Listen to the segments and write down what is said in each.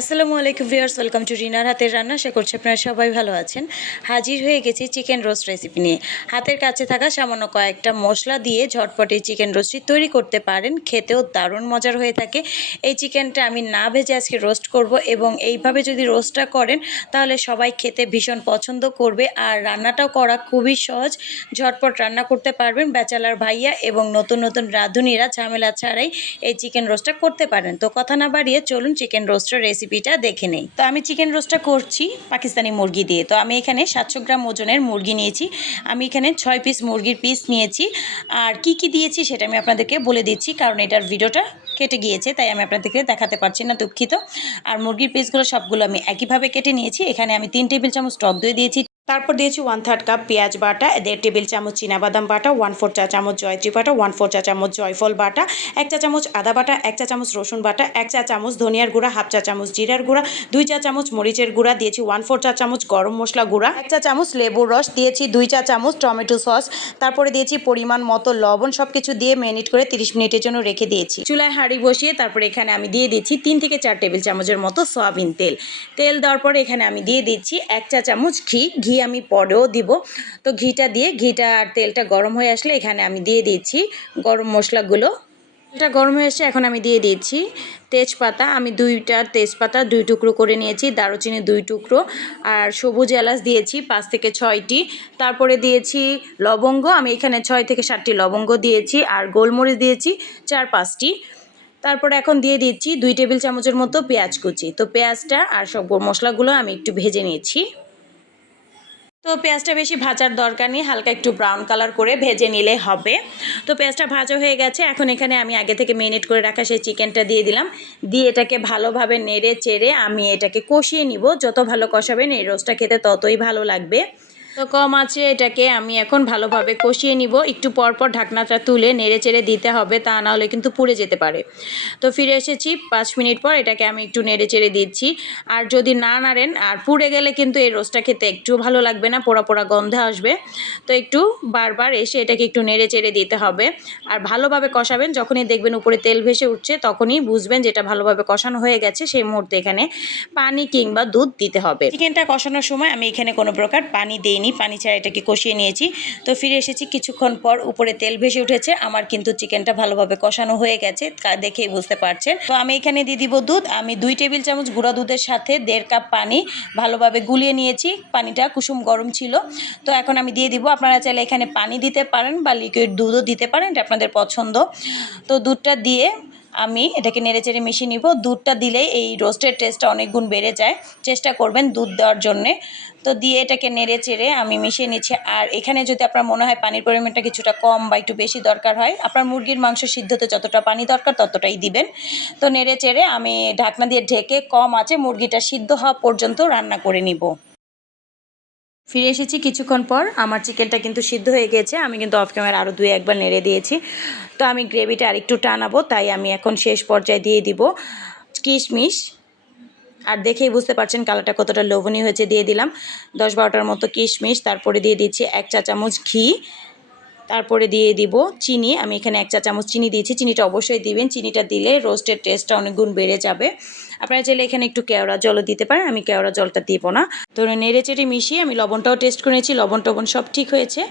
আসসালামু আলাইকুম viewers, welcome to রিনার হাতের রান্না। আশা করছি আপনারা সবাই ভালো আছেন। হাজির হয়ে গেছি চিকেন রোস্ট রেসিপি নিয়ে। হাতের কাছে থাকা সামান্য কয়েকটা মশলা দিয়ে ঝটপটে চিকেন রোস্টটি তৈরি করতে পারেন। খেতেও দারুণ মজার হয়ে থাকে। এই চিকেনটা আমি না ভেজে আজকে রোস্ট করব এবং এইভাবে যদি রোস্টটা করেন, তাহলে সবাই খেতে ভীষণ পছন্দ করবে আর রান্নাটাও করা খুবই সহজ। ঝটপট রান্না করতে পারবেন ব্যাচেলার ভাইয়া এবং নতুন নতুন রাঁধুনিরা ঝামেলা ছাড়াই এই চিকেন রোস্টটা করতে পারেন। তো কথা না বাড়িয়ে চলুন চিকেন রোস্টের রেসিপিটা দেখে নেই। তো আমি চিকেন রোস্টটা করছি পাকিস্তানি মুরগি দিয়ে। তো আমি এখানে সাতশো গ্রাম ওজনের মুরগি নিয়েছি। আমি এখানে ছয় পিস মুরগির পিস নিয়েছি। আর কি কি দিয়েছি সেটা আমি আপনাদেরকে বলে দিচ্ছি, কারণ এটার ভিডিওটা কেটে গিয়েছে, তাই আমি আপনাদেরকে দেখাতে পারছি না দুঃখিত। আর মুরগির পিসগুলো সবগুলো আমি একইভাবে কেটে নিয়েছি। এখানে আমি তিন টেবিল চামচ টক দই দিয়েছি। তারপর দিয়েছি ওয়ান থার্ড কাপ পেঁয়াজ বাটা দেড় টেবিল চামচ বাদাম বাটা ওয়ান ফোর চা চামচ জয়ত্রী বাটা ওয়ান ফোর চা চামচ জয়ফল বাটা এক চা চামচ আদা বাটা এক চা চামচ রসুন বাটা এক চা চামচ ধনিয়ার গুঁড়া হাফ চা চামচ জিরার গুঁড়া দুই চা চামচ মরিচের গুঁড়া দিয়েছি ওয়ান ফোর চা চামচ গরম মশলা গুঁড়া এক চা চামচ লেবুর রস দিয়েছি দুই চা চামচ টমেটো সস তারপরে দিয়েছি পরিমাণ মতো লবণ সব কিছু দিয়ে ম্যারিনেট করে তিরিশ মিনিটের জন্য রেখে দিয়েছি চুলায় হাঁড়ি বসিয়ে তারপরে এখানে আমি দিয়ে দিচ্ছি তিন থেকে চার টেবিল চামচের মতো সয়াবিন তেল তেল দেওয়ার পরে এখানে আমি দিয়ে দিচ্ছি এক চা চামচ ঘি ঘি আমি পরেও দিব। তো ঘিটা দিয়ে, ঘিটা আর তেলটা গরম হয়ে আসলে এখানে আমি দিয়ে দিচ্ছি গরম মশলাগুলো। এটা গরম হয়ে এসে এখন আমি দিয়ে দিচ্ছি তেজপাতা। আমি দুইটা তেজপাতা দুই টুকরো করে নিয়েছি, দারুচিনি দুই টুকরো আর সবুজ এলাচ দিয়েছি পাঁচ থেকে ছয়টি। তারপরে দিয়েছি লবঙ্গ, আমি এখানে ছয় থেকে সাতটি লবঙ্গ দিয়েছি আর গোলমরিচ দিয়েছি চার পাঁচটি। তারপরে এখন দিয়ে দিচ্ছি দুই টেবিল চামচের মতো পেঁয়াজ কুচি। তো পেঁয়াজটা আর সব মশলাগুলো আমি একটু ভেজে নিয়েছি তো পেঁয়াজটা বেশি ভাজার দরকার নেই, হালকা একটু ব্রাউন কালার করে ভেজে নিলে হবে। তো পেঁয়াজটা ভাজা হয়ে গেছে, এখন এখানে আমি আগে থেকে মেরিনেট করে রাখা সেই চিকেনটা দিয়ে দিলাম। দিয়ে এটাকে ভালোভাবে নেড়ে চেড়ে আমি এটাকে কষিয়ে নিব, যত ভালো কষাবেন এই রোজটা খেতে ততই ভালো লাগবে। তো কম আছে এটাকে, আমি এখন ভালোভাবে কষিয়ে নিব। একটু পর পর ঢাকনাটা তুলে নেড়ে চেড়ে দিতে হবে, তা না হলে কিন্তু পুড়ে যেতে পারে। তো ফিরে এসেছি, পাঁচ মিনিট পর এটাকে আমি একটু নেড়ে চেড়ে দিচ্ছি। আর যদি না নাড়েন, আর পুড়ে গেলে কিন্তু এই রোস্টটা খেতে একটু ভালো লাগবে না, পোড়া পোড়া গন্ধে আসবে। তো একটু বারবার এসে এটাকে একটু নেড়ে চেড়ে দিতে হবে। আর ভালোভাবে কষাবেন, যখনই দেখবেন উপরে তেল ভেসে উঠছে, তখনই বুঝবেন যেটা ভালোভাবে কষানো হয়ে গেছে, সেই মুহূর্তে এখানে পানি কিংবা দুধ দিতে হবে। চিকেনটা কষানোর সময় আমি এখানে কোনো প্রকার পানি দিইনি পানি ছাড়া এটাকে কষিয়ে নিয়েছি। তো ফিরে এসেছি কিছুক্ষণ পর উপরে তেল ভেসে উঠেছে। আমার কিন্তু চিকেনটা ভালোভাবে কষানো হয়ে গেছে দেখেই বুঝতে পারছেন। তো আমি এখানে দিয়ে দিব দুধ। আমি দুই টেবিল চামচ গুঁড়া দুধের সাথে দেড় কাপ পানি ভালোভাবে গুলিয়ে নিয়েছি। পানিটা কুসুম গরম ছিল। তো এখন আমি দিয়ে দিব। আপনারা চাইলে এখানে পানি দিতে পারেন বা লিকুইড দুধও দিতে পারেন, এটা আপনাদের পছন্দ। তো দুধটা দিয়ে আমি এটাকে নেড়ে চেড়ে মিশিয়ে নিব। দুধটা দিলে এই রোস্টের টেস্টটা অনেক গুণ বেড়ে যায়। চেষ্টা করবেন দুধ দেওয়ার জন্যে। তো দিয়ে এটাকে নেড়ে চেড়ে আমি মিশিয়ে নিচ্ছি। আর এখানে যদি আপনার মনে হয় পানির পরিমাণটা কিছুটা কম বা একটু বেশি দরকার হয়, আপনার মুরগির মাংস সিদ্ধতে যতটা পানি দরকার ততটাই দিবেন। তো নেড়ে চেড়ে আমি ঢাকনা দিয়ে ঢেকে কম আছে মুরগিটা সিদ্ধ হওয়া পর্যন্ত রান্না করে নিব। ফিরে এসেছি কিছুক্ষণ পর। আমার চিকেনটা কিন্তু সিদ্ধ হয়ে গেছে। আমি কিন্তু অফ ক্যামেরা আরও দুই একবার নেড়ে দিয়েছি। তো আমি গ্রেভিটা আরেকটু টানাবো, তাই আমি এখন শেষ পর্যায়ে দিয়ে দিব। কিশমিশ। আর দেখেই বুঝতে পারছেন কালারটা কতটা লোভনীয় হয়েছে, দিয়ে দিলাম। দশ বারোটার মতো কিশমিশ। তারপরে দিয়ে দিচ্ছি এক চা চামচ ঘি। তারপরে দিয়ে দিব চিনি। আমি এখানে এক চা চামচ চিনি দিয়েছি। চিনিটা অবশ্যই দিবেন। চিনিটা দিলে রোস্টের টেস্টটা অনেক গুণ বেড়ে যাবে। আপনারা চাইলে এখানে একটু কেওড়া জলও দিতে পারেন। আমি কেওড়া জলটা দিব না। তো নেড়ে চেড়ে মিশিয়ে আমি লবণটাও টেস্ট করে নিয়েছি লবণ টবণ সব ঠিক হয়েছে।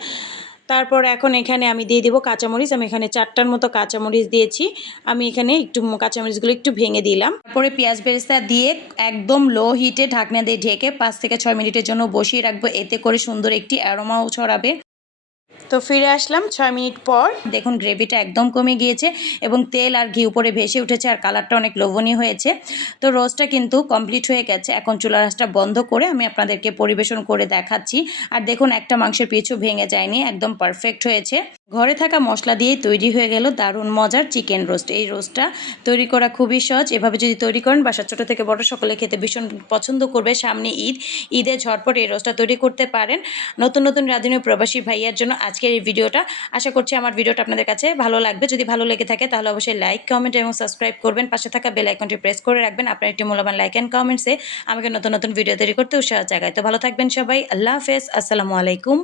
তারপর এখন এখানে আমি দিয়ে দিব কাঁচামরিচ। আমি এখানে চারটার মতো কাঁচামরিচ দিয়েছি। আমি এখানে একটু কাঁচামরিচগুলো একটু ভেঙে দিলাম। তারপরে পেঁয়াজ বেরেস্তা দিয়ে একদম লো হিটে ঢাকনা দিয়ে ঢেকে পাঁচ থেকে ছয় মিনিটের জন্য বসিয়ে রাখব। এতে করে সুন্দর একটি অ্যারোমাও ছড়াবে। তো ফিরে আসলাম ছয় মিনিট পর। দেখুন, গ্রেভিটা একদম কমে গিয়েছে এবং তেল আর ঘি উপরে ভেসে উঠেছে আর কালারটা অনেক লোভনীয় হয়েছে। তো রোজটা কিন্তু কমপ্লিট হয়ে গেছে। এখন চুলা রাসটা বন্ধ করে আমি আপনাদেরকে পরিবেশন করে দেখাচ্ছি। আর দেখুন, একটা মাংসের পিছু ভেঙে যায়নি, একদম পারফেক্ট হয়েছে। ঘরে থাকা মশলা দিয়েই তৈরি হয়ে গেল দারুণ মজার চিকেন রোস্ট। এই রোস্টটা তৈরি করা খুবই সহজ। এভাবে যদি তৈরি করেন বাসা ছোটো থেকে বড় সকলে খেতে ভীষণ পছন্দ করবে। সামনে ঈদ, ঈদে ঝটপট এই রোস্টটা তৈরি করতে পারেন। নতুন নতুন রাধুনীয় প্রবাসী ভাইয়ার জন্য আজকের এই ভিডিওটা। আশা করছি আমার ভিডিওটা আপনাদের কাছে ভালো লাগবে। যদি ভালো লেগে থাকে, তাহলে অবশ্যই লাইক কমেন্ট এবং সাবস্ক্রাইব করবেন। পাশে থাকা বেল আইকনটি প্রেস করে রাখবেন। আপনার একটি মূল্যবান লাইক অ্যান্ড কমেন্টসে আমাকে নতুন নতুন ভিডিও তৈরি করতে উৎসাহ জায়গায়। তো ভালো থাকবেন সবাই। আল্লাহ হাফেজ। আসসালামু আলাইকুম।